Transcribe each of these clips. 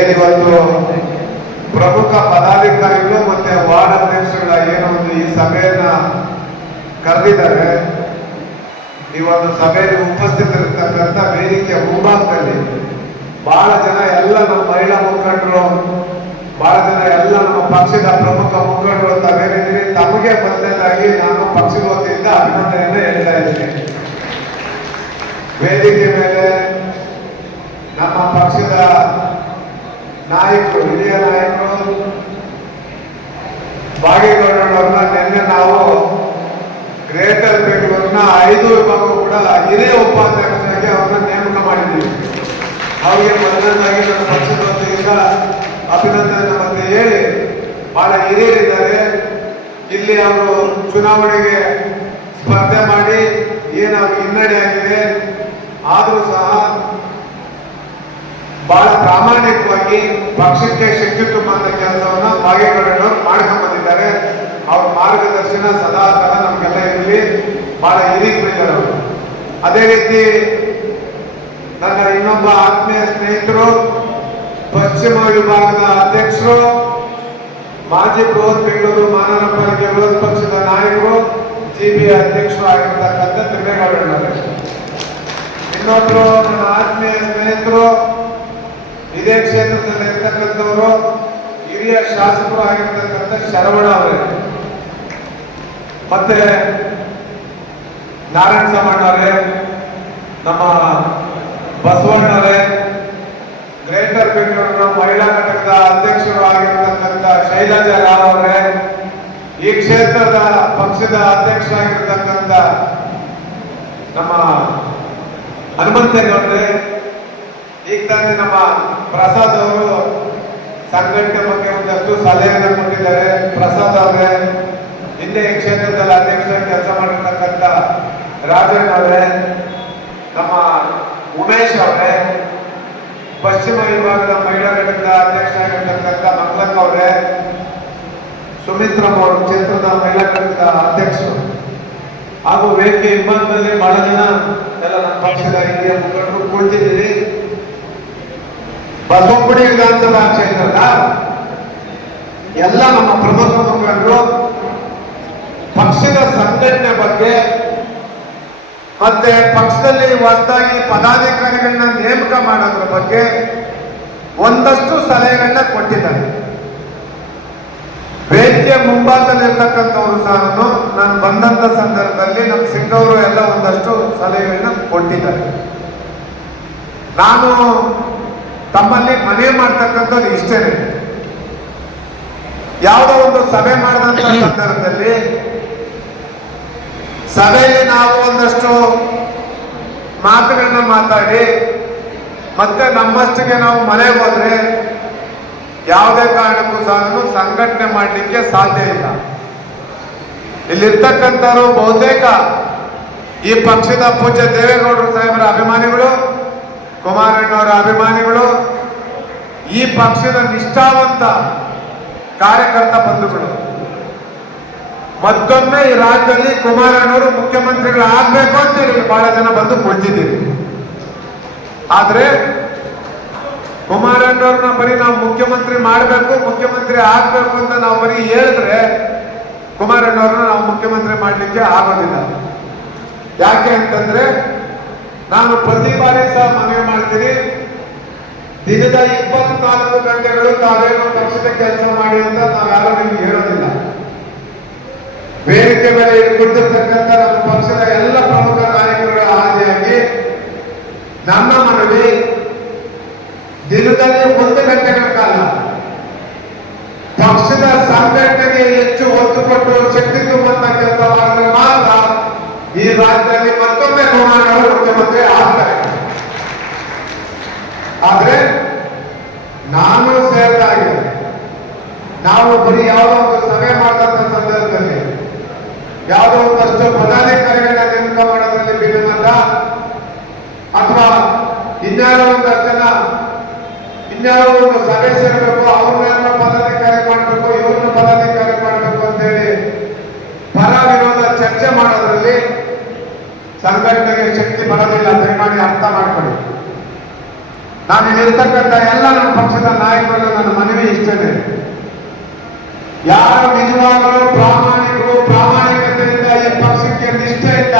ಏನಿವತ್ತು ಪ್ರಮುಖ ಪದಾಧಿಕಾರಿಗಳು ಮತ್ತೆ ವಾರ್ಡ್ ಅಧ್ಯಕ್ಷರುಗಳ ಏನೋ ಒಂದು ಈ ಸಭೆಯನ್ನ ಕರೆದಿದ್ದಾರೆ. ಈ ಒಂದು ಸಭೆಯಲ್ಲಿ ಉಪಸ್ಥಿತರಿರ್ತಕ್ಕಂಥ ವೇದಿಕೆಯ ಮುಂಭಾಗದಲ್ಲಿ ಬಹಳ ಜನ ಎಲ್ಲ ನಮ್ಮ ಮಹಿಳಾ ಮುಖಂಡರು, ಬಹಳ ಜನ ಎಲ್ಲ ನಮ್ಮ ಪಕ್ಷದ ಪ್ರಮುಖ ಮುಖಂಡರು ತಾವೇನಿದ್ದೀರಿ. ತಮಗೆ ಮೊದಲನೇದಾಗಿ ನಾನು ಪಕ್ಷದ ವತಿಯಿಂದ ಅಭಿನಂದನೆಯನ್ನು ಹೇಳ್ತಾ ಇದ್ದೀನಿ. ವೇದಿಕೆ ಮೇಲೆ ನಮ್ಮ ಪಕ್ಷದ ನಾಯಕರು, ಹಿರಿಯ ನಾಯಕರು ಬಾಗೇಗೌಡರವ್ರನ್ನ ನಿನ್ನೆ ನಾವು ಗ್ರೇಟರ್ ಬೆಂಗಳೂರಿನ 5 ವಿಭಾಗ ಕೂಡ ಹಿರಿಯ ಉಪಾಧ್ಯಕ್ಷರಾಗಿ ಅವ್ರನ್ನ ನೇಮಕ ಮಾಡಿದ್ದೀವಿ. ಅವರಿಗೆ ಮೊದಲನೇದಾಗಿ ನನ್ನ ಪಕ್ಷದ ವತಿಯಿಂದ ಅಭಿನಂದನೆ ಮತ್ತೆ ಹೇಳಿ, ಬಹಳ ಹಿರಿಯರಿದ್ದಾರೆ ಇಲ್ಲಿ. ಅವರು ಚುನಾವಣೆಗೆ ಸ್ಪರ್ಧೆ ಮಾಡಿ ಏನು ಹಿನ್ನಡೆ ಆಗಿದೆ, ಆದರೂ ಸಹ ಬಹಳ ಪ್ರಾಮಾಣಿಕವಾಗಿ ಪಕ್ಷಕ್ಕೆ ಶಕ್ತಿ ತುಂಬುವಂತ ಕೆಲಸವನ್ನ ಬಾಗೇಗೌಡರವರು ಮಾಡ್ಕೊಂಡು ಬಂದಿದ್ದಾರೆ. ಅವ್ರ ಮಾರ್ಗದರ್ಶನ ಸದಾ ಕಾಲ ನಮ್ಗೆಲ್ಲ ಇರಲಿ. ಬಹಳ ಹಿರಿಯರಿದ್ದಾರೆ ಅವರು. ಅದೇ ರೀತಿ ನನ್ನ ಇನ್ನೊಬ್ಬ ಆತ್ಮೀಯ ಸ್ನೇಹಿತರು, ಪಶ್ಚಿಮ ವಿಭಾಗದ ಅಧ್ಯಕ್ಷರು, ಮಾಜಿ ಬೃಹತ್ ಬೆಂಗಳೂರು ಮಾನವ ಪಾಲಿಕೆ ವಿರೋಧ ಪಕ್ಷದ ನಾಯಕರು, ಜಿಬಿ ಅಧ್ಯಕ್ಷರು ಆಗಿರ್ತಕ್ಕಂಥ ತಿಮ್ಮೇಗೌಡರವರು. ಇನ್ನೊಬ್ರು ನನ್ನ ಆತ್ಮೀಯ ಸ್ನೇಹಿತರು, ಇದೇ ಕ್ಷೇತ್ರದಲ್ಲಿ ಇರ್ತಕ್ಕಂಥವರು, ಹಿರಿಯ ಶಾಸಕರು ಆಗಿರ್ತಕ್ಕಂಥ ಶರವಣ ಅವರೇ, ಮತ್ತೆ ನಾರಾಯಣ ಸಾಮಣ್ಣ ಅವರೇ, ನಮ್ಮ ಬಸವಣ್ಣವರೇ, ಗ್ರೇಟರ್ ಬೆಂಗಳೂರಿನ ಮಹಿಳಾ ಘಟಕದ ಅಧ್ಯಕ್ಷರು ಆಗಿರ್ತಕ್ಕಂಥ ಶೈಲಜಾ ರಾವ್ ಅವರೇ, ಈ ಕ್ಷೇತ್ರದ ಪಕ್ಷದ ಅಧ್ಯಕ್ಷರಾಗಿರ್ತಕ್ಕಂಥ ನಮ್ಮ ಹನುಮಂತೇಗೌಡ್ರೆ, ಈಗ ತಾನೇ ನಮ್ಮ ಪ್ರಸಾದ್ ಅವರು ಸಂಘಟನೆ ಬಗ್ಗೆ ಒಂದಷ್ಟು ಸಲಹೆಯನ್ನು ಕೊಟ್ಟಿದ್ದಾರೆ. ಪ್ರಸಾದ್ ಅವರೇ, ಹಿಂದೆ ಈ ಕ್ಷೇತ್ರದಲ್ಲಿ ಅಧ್ಯಕ್ಷರಾಗಿ ಕೆಲಸ ಮಾಡಿರ್ತಕ್ಕಂಥ ರಾಜಣ್ಣ ಅವರೇ, ನಮ್ಮ ಉಮೇಶ್ ಅವರೇ, ಪಶ್ಚಿಮ ವಿಭಾಗದ ಮಹಿಳಾ ಘಟಕದ ಅಧ್ಯಕ್ಷರಾಗಿರ್ತಕ್ಕಂಥ ಮಂಗಳಕ್ಕ ಅವರೇ, ಸುಮಿತ್ರಮ್ಮ ಅವರು ಕ್ಷೇತ್ರದ ಮಹಿಳಾ ಘಟಕದ ಅಧ್ಯಕ್ಷರು, ಹಾಗೂ ವೇದಿಕೆ ವಿಭಾಗದಲ್ಲಿ ಬಹಳ ಜನ ಎಲ್ಲ ನಮ್ಮ ಪಕ್ಷದ ಹಿರಿಯ ಮುಖಂಡರು ಕುಳಿತಿದ್ದೀರಿ. ಬಸವನಗುಡಿ ವಿಧಾನಸಭಾ ಕ್ಷೇತ್ರದ ಎಲ್ಲ ನಮ್ಮ ಪ್ರಮುಖ ಮುಖಂಡರು ಪಕ್ಷದ ಸಂಘಟನೆ ಬಗ್ಗೆ ಮತ್ತೆ ಪಕ್ಷದಲ್ಲಿ ಹೊಸದಾಗಿ ಪದಾಧಿಕಾರಿಗಳನ್ನ ನೇಮಕ ಮಾಡೋದ್ರ ಬಗ್ಗೆ ಒಂದಷ್ಟು ಸಲಹೆಗಳನ್ನ ಕೊಟ್ಟಿದ್ದಾರೆ. ವೇದಿಕೆಯ ಮುಂಭಾಗದಲ್ಲಿರ್ತಕ್ಕಂಥವ್ರು ಸಹ ನಾನು ಬಂದಂತ ಸಂದರ್ಭದಲ್ಲಿ ನಮ್ಮ ಸಿಂಗವರು ಎಲ್ಲ ಒಂದಷ್ಟು ಸಲಹೆಗಳನ್ನ ಕೊಟ್ಟಿದ್ದಾರೆ. ನಾನು ತಮ್ಮಲ್ಲಿ ಮನವಿ ಮಾಡ್ತಕ್ಕಂಥದ್ದು ಇಷ್ಟೇನೆ, ಯಾವುದೋ ಒಂದು ಸಭೆ ಮಾಡಿದಂತ ಸಂದರ್ಭದಲ್ಲಿ ಸಭೆಯಲ್ಲಿ ನಾವು ಒಂದಷ್ಟು ಮಾತುಗಳನ್ನ ಮಾತಾಡಿ ಮತ್ತೆ ನಮ್ಮಷ್ಟಿಗೆ ನಾವು ಮನೆಗೆ ಹೋದ್ರೆ ಯಾವುದೇ ಕಾರಣಕ್ಕೂ ಸಹ ಸಂಘಟನೆ ಮಾಡಲಿಕ್ಕೆ ಸಾಧ್ಯ ಇಲ್ಲ. ಇಲ್ಲಿರ್ತಕ್ಕಂಥವ್ರು ಬಹುತೇಕ ಈ ಪಕ್ಷದ ಪೂಜ್ಯ ದೇವೇಗೌಡರು ಸಾಹೇಬರ ಅಭಿಮಾನಿಗಳು, ಕುಮಾರಣ್ಣವರ ಅಭಿಮಾನಿಗಳು, ಈ ಪಕ್ಷದ ನಿಷ್ಠಾವಂತ ಕಾರ್ಯಕರ್ತ ಬಂಧುಗಳು. ಮತ್ತೊಮ್ಮೆ ಈ ರಾಜ್ಯದಲ್ಲಿ ಕುಮಾರಣ್ಣವರು ಮುಖ್ಯಮಂತ್ರಿಗಳು ಆಗ್ಬೇಕು ಅಂತ ಹೇಳಿ ಬಹಳ ಜನ ಬಂದು ಕುಳಿತಿದ್ದೀರಿ. ಆದ್ರೆ ಕುಮಾರಣ್ಣವ್ರನ್ನ ಬರೀ ನಾವು ಮುಖ್ಯಮಂತ್ರಿ ಮಾಡಬೇಕು, ಮುಖ್ಯಮಂತ್ರಿ ಆಗ್ಬೇಕು ಅಂತ ನಾವು ಬರೀ ಹೇಳಿದ್ರೆ ಕುಮಾರಣ್ಣವ್ರನ್ನ ನಾವು ಮುಖ್ಯಮಂತ್ರಿ ಮಾಡಲಿಕ್ಕೆ ಆಗೋದಿಲ್ಲ. ಯಾಕೆ ಅಂತಂದ್ರೆ ನಾನು ಪ್ರತಿ ಬಾರಿ ಸಹ ಮನವಿ ಮಾಡ್ತೀನಿ, ದಿನದ 24 ಗಂಟೆಗಳು ತಾವೇನೋ ಪಕ್ಷದ ಕೆಲಸ ಮಾಡಿ ಅಂತ ನಾವು ಯಾರು ನಿಮ್ಗೆ ಹೇಳೋದಿಲ್ಲ. ವೇದಿಕೆ ಮೇಲೆ ಕುಳಿತಿರ್ತಕ್ಕಂಥ ನಮ್ಮ ಪಕ್ಷದ ಎಲ್ಲ ಪ್ರಮುಖ ನಾಯಕರುಗಳ ಹಾದಿಯಾಗಿ ನಮ್ಮ ಮನವಿ, ದಿನದಲ್ಲಿ 1 ಗಂಟೆಗಳ ಕಾಲ ಪಕ್ಷದ ಸಂಘಟನೆಗೆ ಹೆಚ್ಚು ಒತ್ತು ಕೊಟ್ಟು ಶಕ್ತಿ ತುಂಬುವಂತ ಕೆಲಸ ಮಾಡಿದ್ರೆ ಮಾತ್ರ ಈ ರಾಜ್ಯದಲ್ಲಿ ಮತ್ತೊಮ್ಮೆ ಕುಮಾರಣ್ಣವರು ಮುಖ್ಯಮಂತ್ರಿ ಆಗ್ತಾರೆ. ಆದ್ರೆ ನಾನು ಸೇರಿದಾಗಿದೆ, ನಾವು ಬರೀ ಯಾವುದೋ ಒಂದು ಸಭೆ ಮಾಡಿದಂತ ಸಂದರ್ಭದಲ್ಲಿ ಯಾವುದೋ ಒಂದಷ್ಟು ಪದಾಧಿಕಾರಿಗಳನ್ನ ನೇಮಕ ಮಾಡೋದ್ರಲ್ಲಿ ಬಿಡುವುದಲ್ಲ, ಅಥವಾ ಇನ್ಯಾರೋ ಒಂದಷ್ಟು ಜನ ಇನ್ಯಾರೋ ಒಂದು ಸಭೆ ಸೇರಬೇಕು, ಅವ್ರನ್ನ ಪದಾಧಿಕಾರಿ ಮಾಡಬೇಕು, ಇವ್ರನ್ನ ಪದಾಧಿಕಾರಿ ಮಾಡಬೇಕು ಅಂತೇಳಿ ಪರ ವಿರೋಧ ಚರ್ಚೆ ಮಾಡೋದ್ರಲ್ಲಿ ಸಂಘಟನೆಗೆ ಶಕ್ತಿ ಬರೋದಿಲ್ಲ. ದಯಮಾಡಿ ಅರ್ಥ ಮಾಡ್ಕೊಳ್ಳಿ. ನಾನು ಇಲ್ಲಿರ್ತಕ್ಕಂಥ ಎಲ್ಲ ನಮ್ಮ ಪಕ್ಷದ ನಾಯಕರನ್ನ ನನ್ನ ಮನವಿ ಇಷ್ಟನೇ, ಯಾರು ನಿಜವಾಗಲೂ ಪ್ರಾಮಾಣಿಕರು, ಪ್ರಾಮಾಣಿಕತೆಯಿಂದ ಈ ಪಕ್ಷಕ್ಕೆ ನಿಷ್ಠೆಯಿಂದ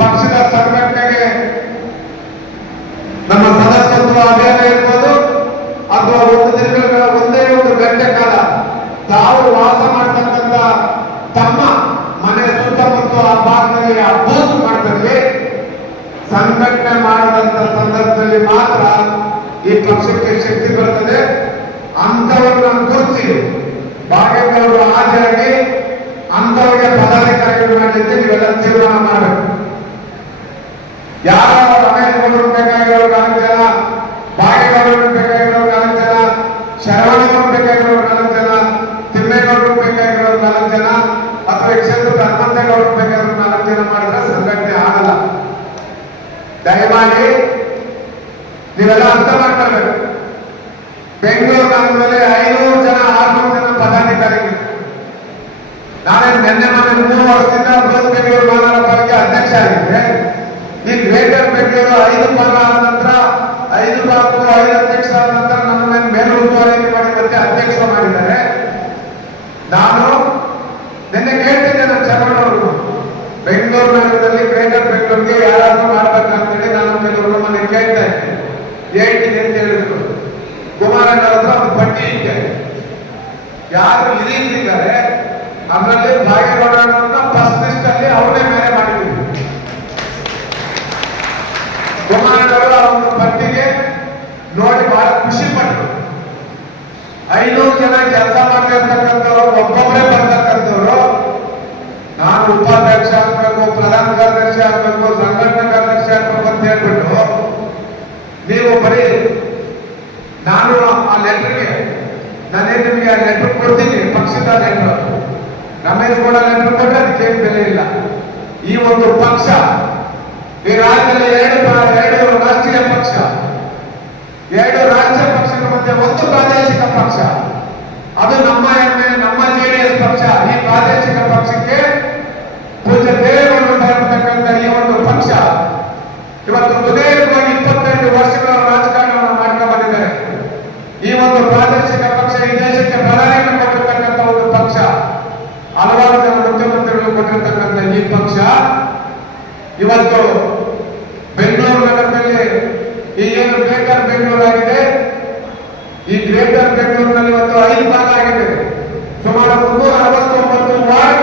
ಪಕ್ಷದ ಸಂಘಟನೆಗೆ ನಮ್ಮ ಸದಸ್ಯತ್ವ ಅಭಿಯಾನ ಇರ್ಬೋದು ಅಥವಾ ಒಂದೇ ಒಂದು ಗಂಟೆ ಕಾಲ ತಾವು ವಾಸ ಮಾಡ್ತಕ್ಕಂಥ ತಮ್ಮ ಮನೆ ಸುತ್ತಮುತ್ತ ಆ ಭಾಗದಲ್ಲಿ ಆ ಬೂತ್ ಮಾಡ್ತಾರೆ ಸಂಘಟನೆ ಮಾಡಿದಂತ ಸಂದರ್ಭದಲ್ಲಿ ಮಾತ್ರ ಈ ಪಕ್ಷಕ್ಕೆ ಶಕ್ತಿ ಬರ್ತದೆ. ಅಂತವರನ್ನ ಗುರುತಿಸಿ ಭಾಗ್ಯದವರು ಹಾಜರಾಗಿ ಅಂತವರಿಗೆ ಪದಾಧಿಕಾರಿಗಳು ಮಾಡಿದ್ರೆ ನೀವೆಲ್ಲ ತೀರ್ಮಾನ ಮಾಡಬೇಕು. ಯಾರೋ ರಮೇಶ್ ಗೌಡರು ಬೇಕಾಗಿರೋ 4 ಜನ, ಭಾಗ್ಯಗೌಡರು ಬೇಕಾಗಿರೋ 4 ಜನ, ಶರವಣಗೌಡರು ಬೇಕಾಗಿರೋ 4 ಜನ, ತಿಮ್ಮೇಗೌಡರು ಬೇಕಾಗಿರೋ 4 ಜನ ಅಥವಾ ಕ್ಷೇತ್ರದ ಹನುಮಂತೇಗೌಡರು ಬೇಕಾಗಿರೋ 4 ಜನ ಮಾಡಿದ್ರೆ ಸಂಘಟನೆ ಆಗಲ್ಲ. ದಯಮಾಡಿ ನೀವೆಲ್ಲ ಅರ್ಥ ಮಾಡ್ಕೊಳ್ಬೇಕು. ಬೆಂಗಳೂರು ನಗರದಲ್ಲಿ 500 ಜನ 600 ಜನ ಪದಾಧಿಕಾರಿಗಳು. ನಾನೇ ನಿನ್ನೆ 3 ವರ್ಷದಿಂದ ಬೃಹತ್ ಬೆಂಗಳೂರು ಮಹಾನಗರ ಪಾಲಿಕೆ ಅಧ್ಯಕ್ಷ ಆಗಿದ್ದೆ. ಈ ಗ್ರೇಟರ್ ಬೆಂಗಳೂರು 5 ಪಾಲ ಆದ ನಂತರ 5 ತಾಲೂಕು 5 ಅಧ್ಯಕ್ಷ ಆದ ನಂತರ ನನ್ನ ಮೇಲೆ ಉಸ್ತುವಾರಿ ಮಾಡಿ ಮತ್ತೆ ಅಧ್ಯಕ್ಷ ಮಾಡಿದ್ದಾರೆ. ನಾನು ನಿನ್ನೆ ಕೇಳ್ತಿದ್ದೆ ನನ್ನ ಚರ್ಮನವರು, ಬೆಂಗಳೂರು ನಗರದಲ್ಲಿ ಗ್ರೇಟರ್ ಬೆಂಗಳೂರಿಗೆ ಯಾರಾದ್ರೂ ಮಾಡ್ಬೇಕಂತೇಳಿ ನಾನು ಕೆಲವರು ಮನೆ ಕೇಳ್ತಾ ಇದ್ದೆ. ಹೇಳ್ತೀನಿ ಅಂತ ಹೇಳಿದ್ರು. ಕುಮಾರಣ್ಣ ಹತ್ರ ಒಂದು ಪಟ್ಟಿ ಇಟ್ಟೆ, ಯಾರು ಹಿರಿಯರಿದ್ದಾರೆ ಅದರಲ್ಲಿ ಭಾಗ್ಯಗೌಡರನ್ನ ಫಸ್ಟ್ ಲಿಸ್ಟ್ ಅಲ್ಲಿ ಅವರೇ ಮೇಲೆ ಮಾಡಿದ್ದೀವಿ. ಕುಮಾರಣ್ಣವರು ಆ ಒಂದು ಪಟ್ಟಿಗೆ ನೋಡಿ ಬಹಳ ಖುಷಿ ಪಟ್ಟರು. 500 ಜನ ಕೆಲಸ ಮಾಡ್ತಿರ್ತಕ್ಕಂಥವ್ರು ಒಬ್ಬೊಬ್ಬರೇ ಬರ್ತಕ್ಕಂಥವ್ರು ನಾನು ಉಪಾಧ್ಯಕ್ಷ ಆಗ್ಬೇಕು, ಪ್ರಧಾನ ಕಾರ್ಯದರ್ಶಿ ಆಗ್ಬೇಕು, ಸಂಘಟನಾ ಕಾರ್ಯದರ್ಶಿ ಆಗ್ಬೇಕು ಅಂತ ಹೇಳ್ಬಿಟ್ಟು ನೀವು ಬರೀ ನಾನು ಆ ಲೆಟರ್ಗೆ ನಾನೇನು ನಿಮಗೆ ಆ ಲೆಟರ್ ಕೊಡ್ತೀನಿ, ಪಕ್ಷದ ಲೆಟರ್, ರಮೇಶ್ ಗೌಡ ಲೆಟರ್ ಕೊಟ್ಟರೆ ಅದಕ್ಕೇನು ಬೆಲೆ ಇಲ್ಲ. ಈ ಒಂದು ಪಕ್ಷ ಈ ರಾಜ್ಯದಲ್ಲಿ 2 ರಾಷ್ಟ್ರೀಯ ಪಕ್ಷ, 2 ರಾಷ್ಟ್ರೀಯ ಪಕ್ಷಗಳ ಮಧ್ಯೆ ಒಂದು ಪ್ರಾದೇಶಿಕ ಪಕ್ಷ, ಅದು ನಮ್ಮ ಹೆಮ್ಮೆ, ನಮ್ಮ ಜೆಡಿಎಸ್ ಪಕ್ಷ. ಈ ಪ್ರಾದೇಶಿಕ ಪಕ್ಷಕ್ಕೆ ಪೂಜ್ಯ ದೇವೇಗೌಡರು ಸೇರತಕ್ಕಂಥ ಈ ಒಂದು ಪಕ್ಷ ಇವತ್ತು ಸುದೀರ್ಘವಾಗಿ 25 ವರ್ಷಗಳ ರಾಜಕಾರಣವನ್ನು ಮಾಡ್ಕೊಂಡು ಬಂದಿದ್ದಾರೆ. ಈ ಒಂದು ಪ್ರಾದೇಶಿಕ ಪಕ್ಷ ಈ ದೇಶಕ್ಕೆ ಪ್ರಧಾನಿಯನ್ನು ಕೊಟ್ಟಿರ್ತಕ್ಕಂಥ ಒಂದು ಪಕ್ಷ, ಹಲವಾರು ಜನ ಮುಖ್ಯಮಂತ್ರಿಗಳು ಕೊಟ್ಟಿರ್ತಕ್ಕಂಥ ಈ ಪಕ್ಷ ಇವತ್ತು ಬೆಂಗಳೂರು ನಗರದಲ್ಲಿ ಈ ಏನು ಗ್ರೇಟರ್ ಬೆಂಗಳೂರು ಆಗಿದೆ, ಈ ಗ್ರೇಟರ್ ಬೆಂಗಳೂರಿನಲ್ಲಿ ಇವತ್ತು 5 ಭಾಗ ಆಗಿದೆ. ಸುಮಾರು 369 ವಾರ್ಡ್